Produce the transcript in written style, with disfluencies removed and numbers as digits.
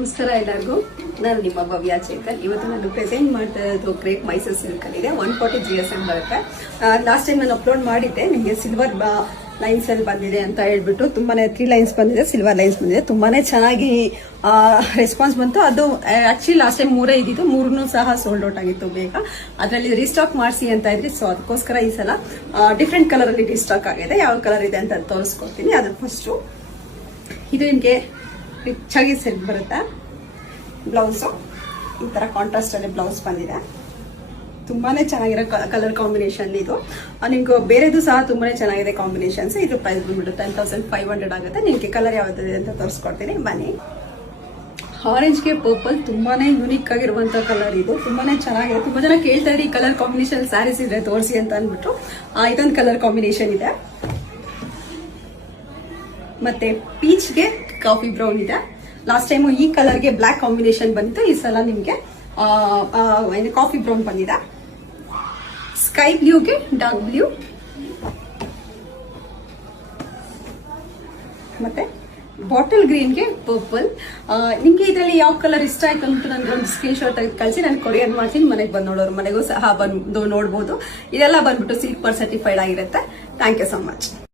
ನಮಸ್ಕಾರ ಎಲ್ಲರಿಗೂ. ನಾನು ನಿಮ್ಮ ಭವ್ಯ ಚೇತನ್. ಇವತ್ತು ನಾನು ಪ್ರೆಸೆಂಟ್ ಮಾಡ್ತಾ ಇರೋದು ಕ್ರೇಪ್ ಮೈಸೂರು ಸಿಲ್ಕ್ ಅಲ್ಲಿ ಇದೆ. 140 GSM ಬರುತ್ತೆ. ಲಾಸ್ಟ್ ಟೈಮ್ ನಾನು ಅಪ್ಲೋಡ್ ಮಾಡಿದ್ದೆ, ನಿಮಗೆ ಸಿಲ್ವರ್ ಲೈನ್ಸ್ ಅಲ್ಲಿ ಬಂದಿದೆ ಅಂತ ಹೇಳ್ಬಿಟ್ಟು ತುಂಬಾನೇ 3 ಲೈನ್ಸ್ ಬಂದಿದೆ, ಸಿಲ್ವರ್ ಲೈನ್ಸ್ ಬಂದಿದೆ. ತುಂಬಾನೇ ಚೆನ್ನಾಗಿ ರೆಸ್ಪಾನ್ಸ್ ಬಂತು. ಅದು ಆಕ್ಚುಲಿ ಲಾಸ್ಟ್ ಟೈಮ್ 3 ಇದ್ದಿದ್ದು, 3 ಸಹ ಸೋಲ್ಡ್ ಔಟ್ ಆಗಿತ್ತು ಬೇಗ. ಅದರಲ್ಲಿ ರೀಸ್ಟಾಕ್ ಮಾಡಿಸಿ ಅಂತ ಇದ್ರಿ. ಸೊ ಅದಕ್ಕೋಸ್ಕರ ಈ ಸಲ ಡಿಫ್ರೆಂಟ್ ಕಲರ್ ಅಲ್ಲಿ ರೀಸ್ಟಾಕ್ ಆಗಿದೆ. ಯಾವ ಕಲರ್ ಇದೆ ಅಂತ ತೋರಿಸ್ಕೊಡ್ತೀನಿ. ಅದ್ರ ಫಸ್ಟ್ ಇದು ನಿಮಗೆ ರಿಚ್ ಆಗಿ ಸಿಲ್ಕ್ ಬರುತ್ತೆ. ಬ್ಲೌಸು ಈ ತರ ಕಾಂಟ್ರಾಸ್ಟ್ ಅಲ್ಲಿ ಬ್ಲೌಸ್ ಬಂದಿದೆ. ತುಂಬಾನೇ ಚೆನ್ನಾಗಿರೋ ಕಲರ್ ಕಾಂಬಿನೇಷನ್ ಇದು. ನಿಮ್ಗೆ ಬೇರೆದು ಸಹ ತುಂಬಾನೇ ಚೆನ್ನಾಗಿದೆ ಕಾಂಬಿನೇಷನ್ಸ್. ಇದು ಪ್ರೈಸ್ ಬಂದ್ಬಿಟ್ಟು 10,500 ಆಗುತ್ತೆ. ನಿಮ್ಗೆ ಕಲರ್ ಯಾವ್ದಿದೆ ಅಂತ ತೋರಿಸ್ಕೊಡ್ತೀನಿ, ಬನ್ನಿ. ಆರೆಂಜ್ಗೆ ಪರ್ಪಲ್ ತುಂಬಾನೇ ಯೂನಿಕ್ ಆಗಿರುವಂತ ಕಲರ್ ಇದು. ತುಂಬಾನೇ ಚೆನ್ನಾಗಿದೆ. ತುಂಬಾ ಜನ ಕೇಳ್ತಾ ಇದ್ರೆ ಈ ಕಲರ್ ಕಾಂಬಿನೇಷನ್ ಸ್ಯಾರೀಸ್ ಇದ್ರೆ ತೋರಿಸಿ ಅಂತ ಅಂದ್ಬಿಟ್ಟು ಇದೊಂದು ಕಲರ್ ಕಾಂಬಿನೇಷನ್ ಇದೆ. ಮತ್ತೆ ಪೀಚ್ಗೆ ಕಾಫಿ ಬ್ರೌನ್ ಇದೆ. ಲಾಸ್ಟ್ ಟೈಮ್ ಈ ಕಲರ್ಗೆ ಬ್ಲಾಕ್ ಕಾಂಬಿನೇಷನ್ ಬಂತು. ಈ ಸಲ ನಿಮ್ಗೆ ಕಾಫಿ ಬ್ರೌನ್ ಬಂದಿದೆ. ಸ್ಕೈ ಬ್ಲೂಗೆ ಡಾರ್ಕ್ ಬ್ಲೂ, ಮತ್ತೆ ಬಾಟಲ್ ಗ್ರೀನ್ಗೆ ಪರ್ಪಲ್. ನಿಮ್ಗೆ ಇದರಲ್ಲಿ ಯಾವ ಕಲರ್ ಇಷ್ಟ ಆಯ್ತು ಅಂತ ನನ್ಗೆ ಒಂದು ಸ್ಕ್ರೀನ್ ಶಾಟ್ ತೆಗೆದು ಕಳಿಸಿ, ನಾನು ಕೊರಿಯರ್ ಮಾಡ್ತೀನಿ. ಮನೆಗೆ ಬಂದು ನೋಡೋರು ಮನೆಗೂ ಸಹ ಬಂದು ನೋಡ್ಬೋದು. ಇದೆಲ್ಲ ಬಂದ್ಬಿಟ್ಟು ಸಿಲ್ಕ್ ಮಾರ್ಕ್ ಸರ್ಟಿಫೈಡ್ ಆಗಿರುತ್ತೆ. Thank you so much.